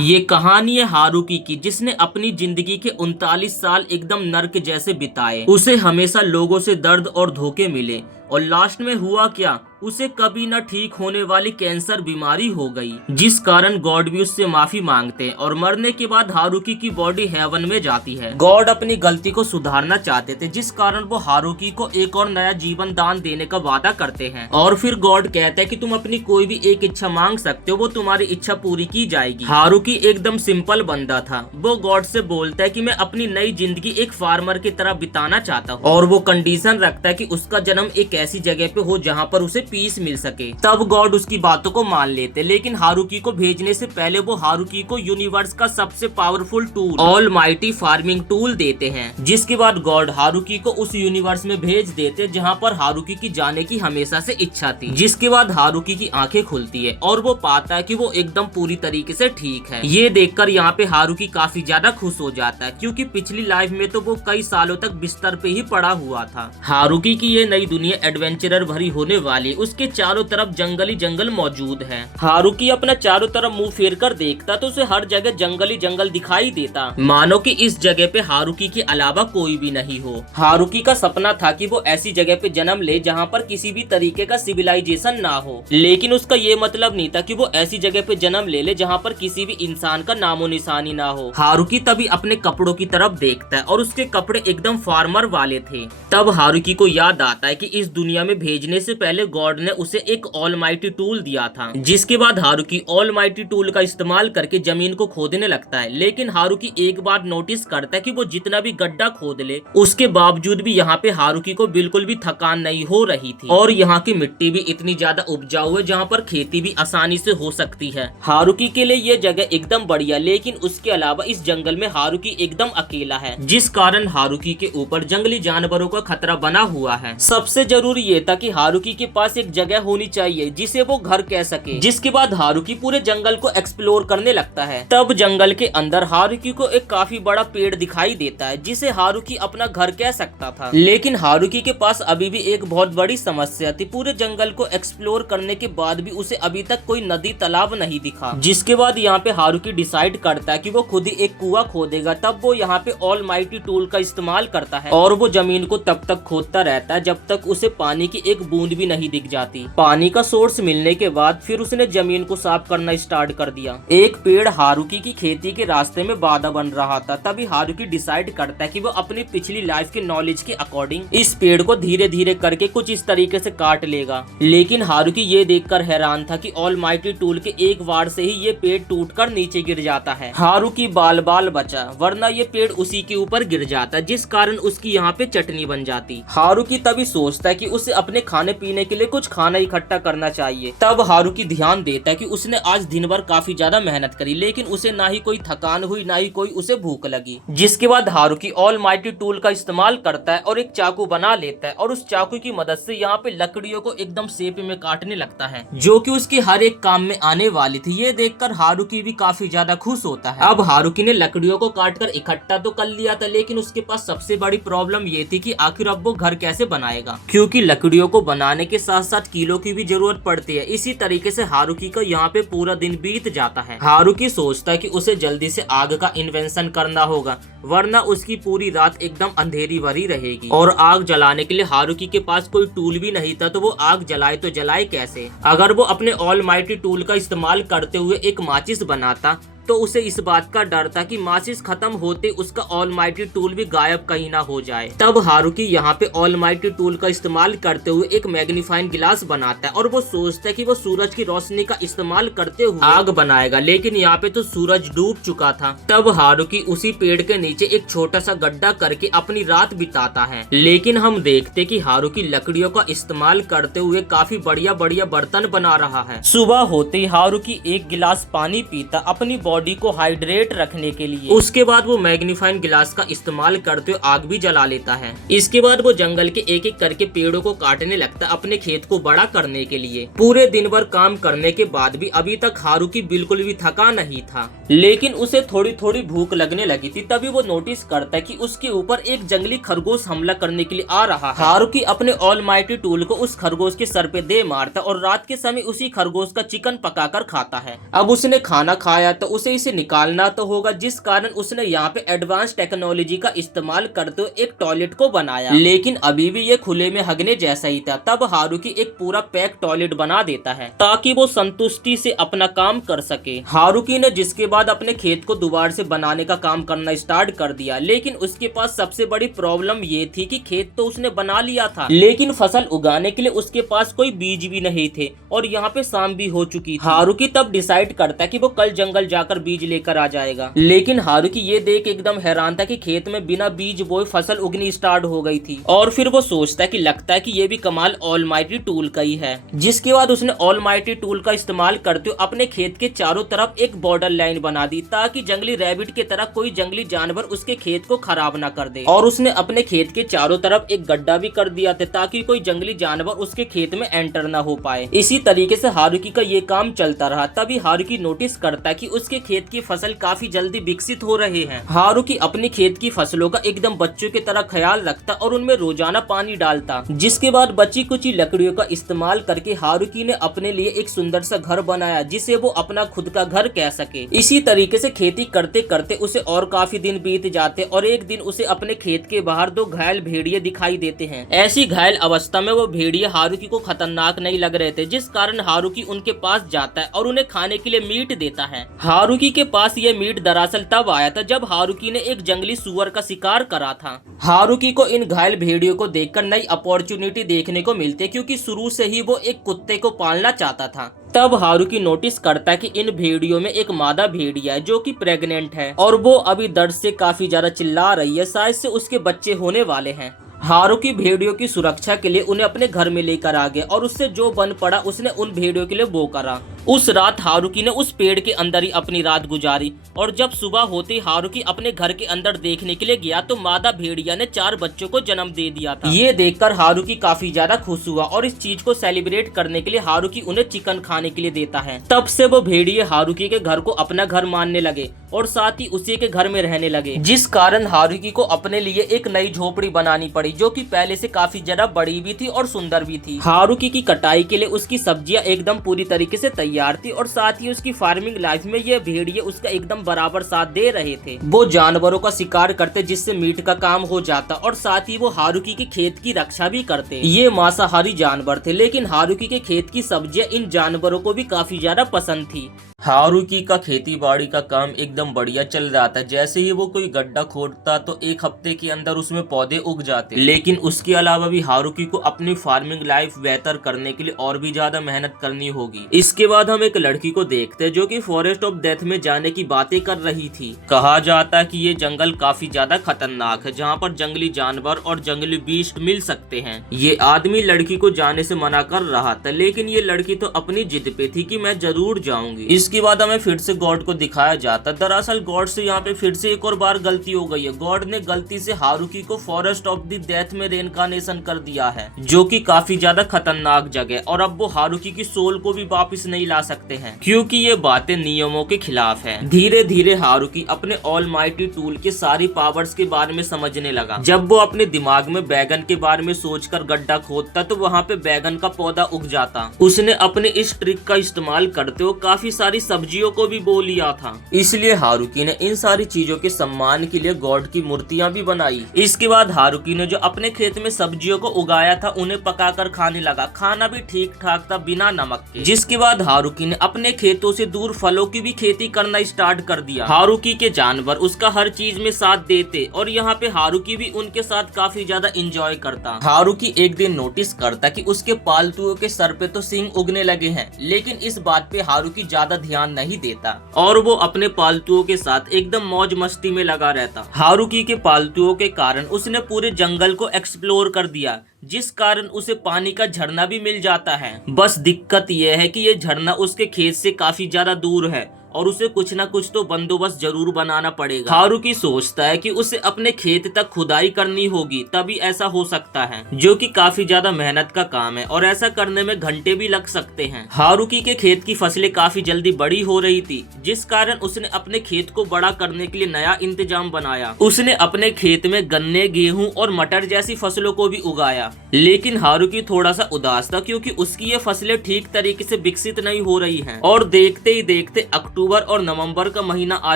ये कहानी है हारुकी की, जिसने अपनी जिंदगी के 39 साल एकदम नर्क जैसे बिताए। उसे हमेशा लोगों से दर्द और धोखे मिले और लास्ट में हुआ क्या, उसे कभी न ठीक होने वाली कैंसर बीमारी हो गई, जिस कारण गॉड भी उससे माफी मांगते हैं और मरने के बाद हारुकी की बॉडी हेवन में जाती है। गॉड अपनी गलती को सुधारना चाहते थे, जिस कारण वो हारुकी को एक और नया जीवन दान देने का वादा करते हैं और फिर गॉड कहता है कि तुम अपनी कोई भी एक इच्छा मांग सकते हो, वो तुम्हारी इच्छा पूरी की जाएगी। हारुकी एकदम सिंपल बंदा था। वो गॉड से बोलता है कि मैं अपनी नई जिंदगी एक फार्मर की तरह बिताना चाहता हूँ और वो कंडीशन रखता है कि उसका जन्म एक ऐसी जगह पे हो जहाँ पर उसे पीस मिल सके। तब गॉड उसकी बातों को मान लेते, लेकिन हारुकी को भेजने से पहले वो हारुकी को यूनिवर्स का सबसे powerful tool almighty farming tool देते हैं, जिसके बाद गॉड हारुकी को उस यूनिवर्स में भेज देते जहाँ पर हारुकी की जाने की हमेशा से इच्छा थी। जिसके बाद हारुकी की आंखें खुलती है और वो पाता है कि वो एकदम पूरी तरीके से ठीक है। ये देखकर यहाँ पे हारुकी काफी ज्यादा खुश हो जाता है, क्योंकि पिछली लाइफ में तो वो कई सालों तक बिस्तर पे ही पड़ा हुआ था। हारुकी की ये नई दुनिया एडवेंचरर भरी होने वाली, उसके चारों तरफ जंगली जंगल मौजूद है। हारुकी अपना चारों तरफ मुंह फेर कर देखता तो उसे हर जगह जंगली जंगल दिखाई देता, मानो कि इस जगह पे हारुकी के अलावा कोई भी नहीं हो। हारुकी का सपना था कि वो ऐसी जगह पे जन्म ले जहाँ पर किसी भी तरीके का सिविलाइजेशन ना हो, लेकिन उसका ये मतलब नहीं था कि वो ऐसी जगह पे जन्म ले जहाँ पर किसी भी इंसान का नामो निशानी ना हो। हारुकी तभी अपने कपड़ों की तरफ देखता है और उसके कपड़े एकदम फार्मर वाले थे। तब हारुकी को याद आता है कि इस दुनिया में भेजने से पहले गॉड ने उसे एक ऑलमाइटी टूल दिया था। जिसके बाद हारुकी ऑलमाइटी टूल का इस्तेमाल करके जमीन को खोदने लगता है, लेकिन हारुकी एक बार नोटिस करता है कि वो जितना भी गड्ढा खोद ले, उसके बावजूद भी यहाँ पे हारुकी को बिल्कुल भी थकान नहीं हो रही थी और यहाँ की मिट्टी भी इतनी ज्यादा उपजाऊ है जहाँ पर खेती भी आसानी से हो सकती है। हारुकी के लिए ये जगह एकदम बढ़िया, लेकिन उसके अलावा इस जंगल में हारुकी एकदम अकेला है, जिस कारण हारुकी के ऊपर जंगली जानवरों का खतरा बना हुआ है। सबसे जरूरी ये था कि हारुकी के पास एक जगह होनी चाहिए जिसे वो घर कह सके। जिसके बाद हारुकी पूरे जंगल को एक्सप्लोर करने लगता है। तब जंगल के अंदर हारुकी को एक काफी बड़ा पेड़ दिखाई देता है, जिसे हारुकी अपना घर कह सकता था। लेकिन हारुकी के पास अभी भी एक बहुत बड़ी समस्या थी। पूरे जंगल को एक्सप्लोर करने के बाद भी उसे अभी तक कोई नदी तालाब नहीं दिखा। जिसके बाद यहाँ पे हारुकी डिसाइड करता है कि वो खुद ही एक कुआं खोदेगा। तब वो यहाँ पे ऑलमाइटी टूल का इस्तेमाल करता है और वो जमीन को तब तक खोदता रहता है जब तक उसे पानी की एक बूंद भी नहीं दिख जाती। पानी का सोर्स मिलने के बाद फिर उसने जमीन को साफ करना स्टार्ट कर दिया। एक पेड़ हारुकी की खेती के रास्ते में बाधा बन रहा था। तभी हारुकी डिसाइड करता है कि वो अपनी पिछली लाइफ के नॉलेज के अकॉर्डिंग इस पेड़ को धीरे धीरे करके कुछ इस तरीके से काट लेगा। लेकिन हारुकी ये देखकर हैरान था कि ऑलमाइटी टूल के एक वार से ही ये पेड़ टूटकर नीचे गिर जाता है। हारुकी बाल बाल बचा, वरना ये पेड़ उसी के ऊपर गिर जाता, जिस कारण उसकी यहाँ पे चटनी बन जाती। हारुकी तभी सोचता है कि उसे अपने खाने पीने के लिए कुछ खाना इकट्ठा करना चाहिए। तब हारुकी ध्यान देता है कि उसने आज दिन भर काफी ज्यादा मेहनत करी, लेकिन उसे ना ही कोई थकान हुई ना ही कोई उसे भूख लगी। जिसके बाद हारुकी ऑलमाइटी टूल का इस्तेमाल करता है और एक चाकू बना लेता है और उस चाकू की मदद से यहाँ पे लकड़ियों को एकदम शेप में काटने लगता है, जो कि उसके हर एक काम में आने वाली थी। ये देखकर हारुकी भी काफी ज्यादा खुश होता है। अब हारुकी ने लकड़ियों को काटकर इकट्ठा तो कर लिया था, लेकिन उसके पास सबसे बड़ी प्रॉब्लम ये थी कि आखिर अब वो घर कैसे बनाएगा, क्योंकि लकड़ियों को बनाने के साथ साथ कीलों की भी जरूरत पड़ती है। इसी तरीके से हारुकी का यहाँ पे पूरा दिन बीत जाता है। हारुकी सोचता है कि उसे जल्दी से आग का इन्वेंशन करना होगा, वरना उसकी पूरी रात एकदम अंधेरी भरी रहेगी। और आग जलाने के लिए हारुकी के पास कोई टूल भी नहीं था, तो वो आग जलाए तो जलाए कैसे। अगर वो अपने ऑलमाइटी टूल का इस्तेमाल करते हुए एक माचिस बनाता तो उसे इस बात का डर था कि माचिस खत्म होते उसका ऑलमाइटी टूल भी गायब कहीं ना हो जाए। तब हारुकी यहाँ पे ऑलमाइटी टूल का इस्तेमाल करते हुए एक मैग्नीफाइंग गिलास बनाता है और वो सोचता है कि वो सूरज की रोशनी का इस्तेमाल करते हुए आग बनाएगा, लेकिन यहाँ पे तो सूरज डूब चुका था। तब हारुकी उसी पेड़ के नीचे एक छोटा सा गड्ढा करके अपनी रात बिताता है। लेकिन हम देखते कि हारुकी लकड़ियों का इस्तेमाल करते हुए काफी बढ़िया बढ़िया बर्तन बना रहा है। सुबह होते ही हारुकी एक गिलास पानी पीता अपनी बॉडी को हाइड्रेट रखने के लिए। उसके बाद वो मैग्नीफाइंग गिलास का इस्तेमाल करते हुए आग भी जला लेता है। इसके बाद वो जंगल के एक एक करके पेड़ों को काटने लगता अपने खेत को बड़ा करने के लिए। पूरे दिन भर काम करने के बाद भी अभी तक हारुकी बिल्कुल भी थका नहीं था, लेकिन उसे थोड़ी थोड़ी भूख लगने लगी थी। तभी वो नोटिस करता है कि उसके ऊपर एक जंगली खरगोश हमला करने के लिए आ रहा है। हारुकी अपने ऑलमाइटी टूल को उस खरगोश के सर पे दे मारता और रात के समय उसी खरगोश का चिकन पकाकर खाता है। अब उसने खाना खाया तो उसे इसे निकालना तो होगा, जिस कारण उसने यहाँ पे एडवांस टेक्नोलॉजी का इस्तेमाल करते हुए एक टॉयलेट को बनाया। लेकिन अभी भी ये खुले में हगने जैसा ही था। तब हारुकी एक पूरा पैक टॉयलेट बना देता है ताकि वो संतुष्टि से अपना काम कर सके। हारुकी ने जिसके बाद अपने खेत को दोबारा से बनाने का काम करना स्टार्ट कर दिया, लेकिन उसके पास सबसे बड़ी प्रॉब्लम ये थी कि खेत तो उसने बना लिया था, लेकिन फसल उगाने के लिए उसके पास कोई बीज भी नहीं थे और यहाँ पे शाम भी हो चुकी थी। हारुकी तब डिसाइड करता है कि वो कल जंगल जाकर बीज लेकर आ जाएगा, लेकिन हारुकी ये देख एकदम हैरान था कि खेत में बिना बीज बोए फसल उगनी स्टार्ट हो गई थी। और फिर वो सोचता है कि लगता है कि ये भी कमाल ऑलमाइटी टूल का ही है। जिसके बाद उसने ऑलमाइटी टूल का इस्तेमाल करते हुए अपने खेत के चारों तरफ एक बॉर्डर लाइन बना दी ताकि जंगली रैबिट की तरह कोई जंगली जानवर उसके खेत को खराब ना कर दे। और उसने अपने खेत के चारों तरफ एक गड्ढा भी कर दिया था ताकि कोई जंगली जानवर उसके खेत में एंटर ना हो पाए। इसी तरीके से हारुकी का ये काम चलता रहा। तभी हारुकी नोटिस करता है कि उसके खेत की फसल काफी जल्दी विकसित हो रहे हैं। हारुकी अपनी खेत की फसलों का एकदम बच्चों की तरह ख्याल रखता और उनमें रोजाना पानी डालता। जिसके बाद बची कुची लकड़ियों का इस्तेमाल करके हारुकी ने अपने लिए एक सुंदर सा घर बनाया जिसे वो अपना खुद का घर कह सके। इसी तरीके से खेती करते करते उसे और काफी दिन बीत जाते और एक दिन उसे अपने खेत के बाहर दो घायल भेड़िए दिखाई देते हैं। ऐसी घायल अवस्था में वो भेड़िए हारुकी को खतरनाक नहीं लग रहे थे, जिस कारण हारुकी उनके पास जाता है और उन्हें खाने के लिए मीट देता है। हारुकी के पास ये मीट दरअसल तब आया था जब हारुकी ने एक जंगली सुअर का शिकार करा था। हारुकी को इन घायल भेड़ियों को देखकर नई अपॉर्चुनिटी देखने को मिलती है, क्योंकि शुरू से ही वो एक कुत्ते को पालना चाहता था। तब हारुकी नोटिस करता है कि इन भेड़ियों में एक मादा भेड़िया है जो कि प्रेग्नेंट है और वो अभी दर्द से काफी ज्यादा चिल्ला रही है, शायद से उसके बच्चे होने वाले हैं। हारुकी भेड़ियों की सुरक्षा के लिए उन्हें अपने घर में लेकर आ गया और उससे जो बन पड़ा उसने उन भेड़ियों के लिए वो करा। उस रात हारुकी ने उस पेड़ के अंदर ही अपनी रात गुजारी और जब सुबह होते ही हारुकी अपने घर के अंदर देखने के लिए गया तो मादा भेड़िया ने 4 बच्चों को जन्म दे दिया था। ये देखकर हारुकी काफी ज्यादा खुश हुआ और इस चीज को सेलिब्रेट करने के लिए हारुकी उन्हें चिकन खाने के लिए देता है। तब से वो भेड़िए हारुकी के घर को अपना घर मानने लगे और साथ ही उसी के घर में रहने लगे, जिस कारण हारुकी को अपने लिए एक नई झोपड़ी बनानी पड़ी जो कि पहले से काफी ज्यादा बड़ी भी थी और सुंदर भी थी। हारुकी की कटाई के लिए उसकी सब्जियां एकदम पूरी तरीके से तैयार थी और साथ ही उसकी फार्मिंग लाइफ में ये भेड़िए उसका एकदम बराबर साथ दे रहे थे। वो जानवरों का शिकार करते जिससे मीट का काम हो जाता और साथ ही वो हारुकी के खेत की रक्षा भी करते। ये मांसाहारी जानवर थे, लेकिन हारुकी के खेत की सब्जियां इन जानवरों को भी काफी ज्यादा पसंद थी। हारुकी का खेती बाड़ी का काम एकदम बढ़िया चल रहा था। जैसे ही वो कोई गड्ढा खोदता तो 1 हफ्ते के अंदर उसमें पौधे उग जाते। लेकिन उसके अलावा भी हारुकी को अपनी फार्मिंग लाइफ बेहतर करने के लिए और भी ज्यादा मेहनत करनी होगी। इसके बाद हम एक लड़की को देखते हैं जो कि फॉरेस्ट ऑफ डेथ में जाने की बातें कर रही थी। कहा जाता है कि ये जंगल काफी ज्यादा खतरनाक है, जहाँ पर जंगली जानवर और जंगली बीस्ट मिल सकते हैं। ये आदमी लड़की को जाने से मना कर रहा था, लेकिन ये लड़की तो अपनी जिद पे थी कि मैं जरूर जाऊंगी। इसके बाद हमें फिर से गॉड को दिखाया जाता। दरअसल गॉड से यहाँ पे फिर से एक और बार गलती हो गई है। गॉड ने गलती से हारुकी को फॉरेस्ट ऑफ द डेथ में रेनकार्नेशन कर दिया है, जो कि काफी ज्यादा खतरनाक जगह, और अब वो हारुकी की सोल को भी वापस नहीं ला सकते हैं क्योंकि ये बातें नियमों के खिलाफ है। धीरे धीरे हारुकी अपने ऑलमाइटी टूल के सारी पावर्स के बारे में समझने लगा। जब वो अपने दिमाग में बैगन के बारे में सोचकर गड्ढा खोदता तो वहाँ पे बैगन का पौधा उग जाता। उसने अपने इस ट्रिक का इस्तेमाल करते हुए काफी सारी सब्जियों को भी बो लिया था। इसलिए हारुकी ने इन सारी चीजों के सम्मान के लिए गॉड की मूर्तियां भी बनाई। इसके बाद हारुकी ने जो अपने खेत में सब्जियों को उगाया था उन्हें पकाकर खाने लगा। खाना भी ठीक ठाक था, बिना नमक के। जिसके बाद हारुकी ने अपने खेतों से दूर फलों की भी खेती करना स्टार्ट कर दिया। हारुकी के जानवर उसका हर चीज में साथ देते और यहाँ पे हारुकी भी उनके साथ काफी ज्यादा एंजॉय करता। हारुकी एक दिन नोटिस करता कि उसके पालतुओं के सर पे तो सींग उगने लगे हैं, लेकिन इस बात पे हारुकी ज्यादा ध्यान नहीं देता और वो अपने पालतुओं के साथ एकदम मौज मस्ती में लगा रहता। हारुकी के पालतुओं के कारण उसने पूरे जंगल को एक्सप्लोर कर दिया, जिस कारण उसे पानी का झरना भी मिल जाता है। बस दिक्कत यह है कि ये झरना उसके खेत से काफी ज्यादा दूर है और उसे कुछ ना कुछ तो बंदोबस्त जरूर बनाना पड़ेगा। हारुकी सोचता है कि उसे अपने खेत तक खुदाई करनी होगी, तभी ऐसा हो सकता है, जो कि काफी ज्यादा मेहनत का काम है और ऐसा करने में घंटे भी लग सकते हैं। हारुकी के खेत की फसलें काफी जल्दी बड़ी हो रही थी, जिस कारण उसने अपने खेत को बड़ा करने के लिए नया इंतजाम बनाया। उसने अपने खेत में गन्ने, गेहूं और मटर जैसी फसलों को भी उगाया। लेकिन हारुकी थोड़ा सा उदास था क्योंकि उसकी ये फसलें ठीक तरीके से विकसित नहीं हो रही हैं और देखते ही देखते अक्टूबर अक्टूबर और नवंबर का महीना आ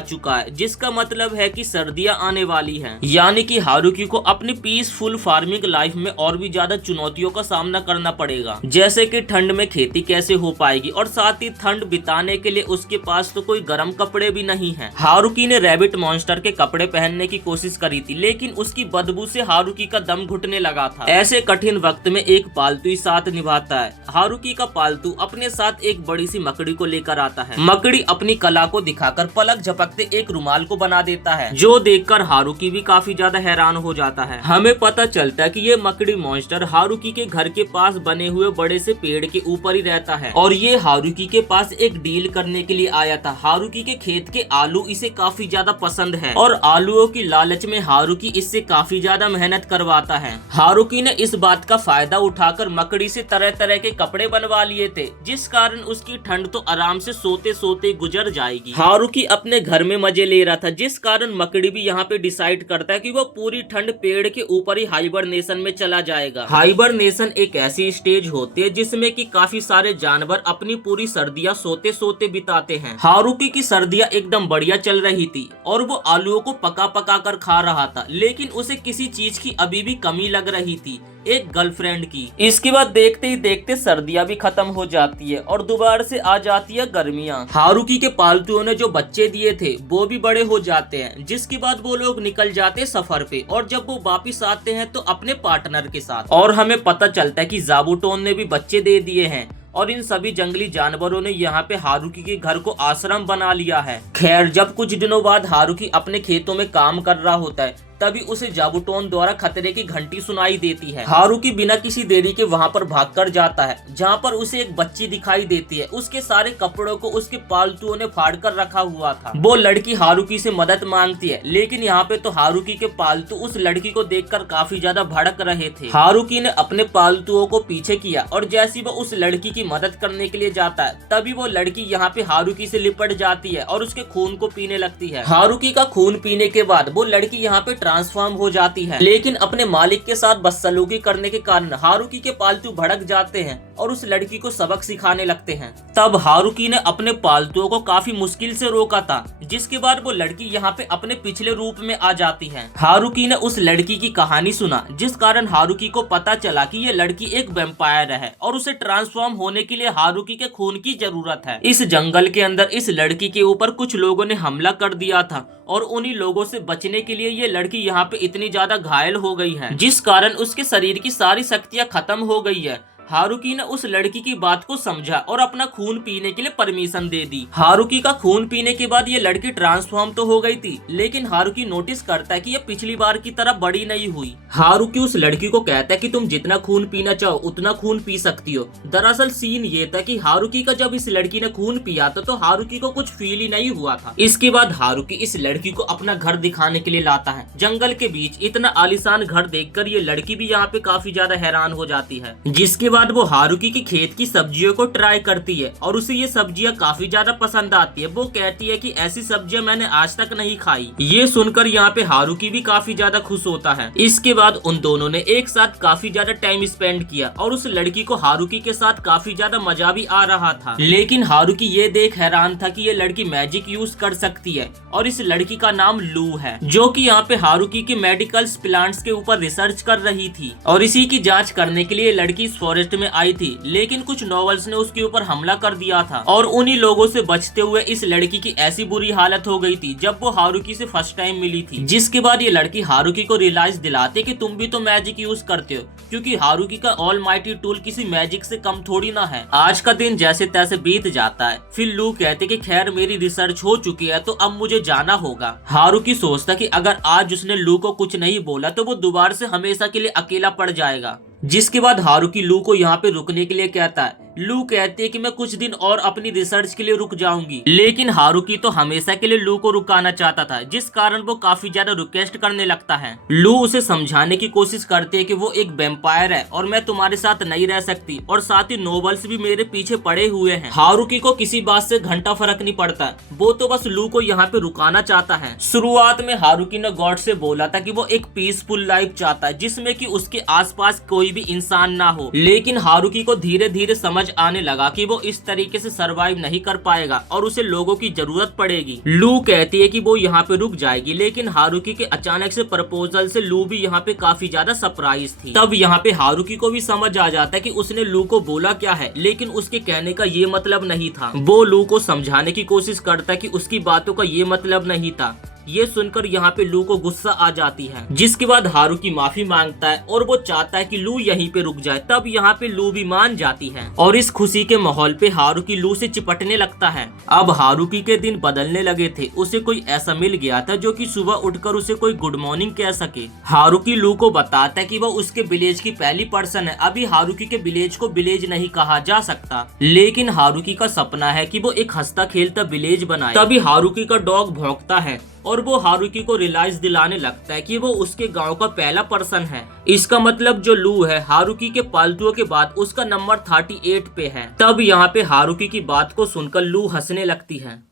चुका है, जिसका मतलब है कि सर्दियां आने वाली हैं। यानी कि हारुकी को अपनी पीसफुल फार्मिंग लाइफ में और भी ज्यादा चुनौतियों का सामना करना पड़ेगा, जैसे कि ठंड में खेती कैसे हो पाएगी और साथ ही ठंड बिताने के लिए उसके पास तो कोई गर्म कपड़े भी नहीं है। हारुकी ने रैबिट मॉन्स्टर के कपड़े पहनने की कोशिश करी थी, लेकिन उसकी बदबू से हारुकी का दम घुटने लगा था। ऐसे कठिन वक्त में एक पालतू ही साथ निभाता है। हारुकी का पालतू अपने साथ एक बड़ी सी मकड़ी को लेकर आता है। मकड़ी अपनी कला को दिखाकर पलक झपकते एक रुमाल को बना देता है, जो देखकर हारुकी भी काफी ज्यादा हैरान हो जाता है। हमें पता चलता है कि ये मकड़ी मॉन्स्टर हारुकी के घर के पास बने हुए बड़े से पेड़ के ऊपर ही रहता है और ये हारुकी के पास एक डील करने के लिए आया था। हारुकी के खेत के आलू इसे काफी ज्यादा पसंद है और आलूओं की लालच में हारुकी इससे काफी ज्यादा मेहनत करवाता है। हारुकी ने इस बात का फायदा उठाकर मकड़ी से तरह तरह के कपड़े बनवा लिए थे, जिस कारण उसकी ठंड तो आराम से सोते सोते गुजर जाएगी। हारुकी अपने घर में मजे ले रहा था, जिस कारण मकड़ी भी यहाँ पे डिसाइड करता है कि वो पूरी ठंड पेड़ के ऊपर ही हाइबरनेशन में चला जाएगा। हाइबरनेशन एक ऐसी स्टेज होती है जिसमें कि काफी सारे जानवर अपनी पूरी सर्दियां सोते सोते बिताते हैं। हारुकी की सर्दियां एकदम बढ़िया चल रही थी और वो आलूओं को पका पका कर खा रहा था, लेकिन उसे किसी चीज की अभी भी कमी लग रही थी, एक गर्लफ्रेंड की। इसके बाद देखते ही देखते सर्दियां भी खत्म हो जाती है और दोबारा से आ जाती है गर्मियां। हारुकी के पालतुओं ने जो बच्चे दिए थे वो भी बड़े हो जाते हैं, जिसके बाद वो लोग निकल जाते सफर पे और जब वो वापिस आते हैं तो अपने पार्टनर के साथ। और हमें पता चलता है कि ज़ाबुटोन ने भी बच्चे दे दिए हैं और इन सभी जंगली जानवरों ने यहाँ पे हारुकी के घर को आश्रम बना लिया है। खैर, जब कुछ दिनों बाद हारुकी अपने खेतों में काम कर रहा होता है, तभी उसे ज़ाबुटोन द्वारा खतरे की घंटी सुनाई देती है। हारुकी बिना किसी देरी के वहाँ पर भागकर जाता है, जहाँ पर उसे एक बच्ची दिखाई देती है। उसके सारे कपड़ों को उसके पालतुओं ने फाड़ कर रखा हुआ था। वो लड़की हारुकी से मदद मांगती है, लेकिन यहाँ पे तो हारुकी के पालतू उस लड़की को देखकर काफी ज्यादा भड़क रहे थे। हारुकी ने अपने पालतुओं को पीछे किया और जैसे वो उस लड़की की मदद करने के लिए जाता है, तभी वो लड़की यहाँ पे हारुकी से लिपट जाती है और उसके खून को पीने लगती है। हारुकी का खून पीने के बाद वो लड़की यहाँ पे ट्रांसफॉर्म हो जाती है, लेकिन अपने मालिक के साथ बदसलूकी करने के कारण हारुकी के पालतू भड़क जाते हैं और उस लड़की को सबक सिखाने लगते हैं। तब हारुकी ने अपने पालतुओं को काफी मुश्किल से रोका था, जिसके बाद वो लड़की यहाँ पे अपने पिछले रूप में आ जाती है। हारुकी ने उस लड़की की कहानी सुना, जिस कारण हारुकी को पता चला कि ये लड़की एक वैम्पायर है और उसे ट्रांसफॉर्म होने के लिए हारुकी के खून की जरूरत है। इस जंगल के अंदर इस लड़की के ऊपर कुछ लोगों ने हमला कर दिया था और उन्हीं लोगों से बचने के लिए ये लड़की यहाँ पे इतनी ज्यादा घायल हो गई है, जिस कारण उसके शरीर की सारी शक्तियाँ खत्म हो गई है। हारुकी ने उस लड़की की बात को समझा और अपना खून पीने के लिए परमिशन दे दी। हारुकी का खून पीने के बाद ये लड़की ट्रांसफॉर्म तो हो गई थी, लेकिन हारुकी नोटिस करता है कि ये पिछली बार की तरह बड़ी नहीं हुई। हारुकी उस लड़की को कहता है कि तुम जितना खून पीना चाहो उतना खून पी सकती हो। दरअसल सीन ये था कि हारुकी का जब इस लड़की ने खून पिया था तो हारुकी को कुछ फील ही नहीं हुआ था। इसके बाद हारुकी इस लड़की को अपना घर दिखाने के लिए लाता है। जंगल के बीच इतना आलीशान घर देखकर ये लड़की भी यहाँ पे काफी ज्यादा हैरान हो जाती है, जिसके बाद वो हारुकी की खेत की सब्जियों को ट्राई करती है और उसे ये सब्जियां काफी ज्यादा पसंद आती है। वो कहती है कि ऐसी सब्जियां मैंने आज तक नहीं खाई। ये सुनकर यहाँ पे हारुकी भी काफी ज्यादा खुश होता है। इसके बाद उन दोनों ने एक साथ काफी ज्यादा टाइम स्पेंड किया और उस लड़की को हारुकी के साथ काफी ज्यादा मजा भी आ रहा था। लेकिन हारुकी ये देख हैरान था कि ये लड़की मैजिक यूज कर सकती है और इस लड़की का नाम लू है, जो कि यहाँ पे हारुकी के मेडिकल प्लांट्स के ऊपर रिसर्च कर रही थी और इसी की जांच करने के लिए लड़की इस फॉरेस्ट में आई थी। लेकिन कुछ नॉवेल्स ने उसके ऊपर हमला कर दिया था और उन्हीं लोगों से बचते हुए इस लड़की की ऐसी बुरी हालत हो गई थी जब वो हारुकी से फर्स्ट टाइम मिली थी। जिसके बाद ये लड़की हारुकी को रियलाइज दिलाते कि तुम भी तो मैजिक यूज करते हो, क्योंकि हारुकी का ऑलमाइटी टूल किसी मैजिक से कम थोड़ी ना है। आज का दिन जैसे तैसे बीत जाता है। फिर लू कहते कि खैर मेरी रिसर्च हो चुकी है तो अब मुझे जाना होगा। हारुकी सोचता कि अगर आज उसने लू को कुछ नहीं बोला तो वो दोबारा से हमेशा के लिए अकेला पड़ जाएगा। जिसके बाद हारुकी लू को यहाँ पे रुकने के लिए कहता है। लू कहती है कि मैं कुछ दिन और अपनी रिसर्च के लिए रुक जाऊंगी, लेकिन हारुकी तो हमेशा के लिए लू को रुकाना चाहता था, जिस कारण वो काफी ज्यादा रिक्वेस्ट करने लगता है। लू उसे समझाने की कोशिश करती है कि वो एक वैम्पायर है और मैं तुम्हारे साथ नहीं रह सकती और साथ ही नोबल्स भी मेरे पीछे पड़े हुए हैं। हारुकी को किसी बात से घंटा फर्क नहीं पड़ता, वो तो बस लू को यहाँ पे रुकाना चाहता है। शुरुआत में हारुकी ने गॉड से बोला था कि वो एक पीसफुल लाइफ चाहता है जिसमें कि उसके आसपास कोई भी इंसान ना हो, लेकिन हारुकी को धीरे धीरे समझ समझ आने लगा कि वो इस तरीके से सरवाइव नहीं कर पाएगा और उसे लोगों की जरूरत पड़ेगी। लू कहती है कि वो यहाँ पे रुक जाएगी, लेकिन हारुकी के अचानक से प्रपोजल से लू भी यहाँ पे काफी ज्यादा सरप्राइज थी। तब यहाँ पे हारुकी को भी समझ आ जाता है कि उसने लू को बोला क्या है, लेकिन उसके कहने का ये मतलब नहीं था। वो लू को समझाने की कोशिश करता है कि उसकी बातों का ये मतलब नहीं था। ये सुनकर यहाँ पे लू को गुस्सा आ जाती है, जिसके बाद हारुकी माफी मांगता है और वो चाहता है कि लू यहीं पे रुक जाए। तब यहाँ पे लू भी मान जाती है और इस खुशी के माहौल पे हारुकी लू से चिपटने लगता है। अब हारुकी के दिन बदलने लगे थे। उसे कोई ऐसा मिल गया था जो कि सुबह उठकर उसे कोई गुड मॉर्निंग कह सके। हारुकी लू को बताता है कि वो उसके विलेज की पहली पर्सन है। अभी हारुकी के विलेज को विलेज नहीं कहा जा सकता, लेकिन हारुकी का सपना है कि वो एक हंसता खेलता विलेज बनाए। तभी हारुकी का डॉग भौंकता है और वो हारुकी को रियलाइज दिलाने लगता है कि वो उसके गांव का पहला पर्सन है। इसका मतलब जो लू है हारुकी के पालतुओं के बाद उसका नंबर 38 पे है। तब यहाँ पे हारुकी की बात को सुनकर लू हंसने लगती है।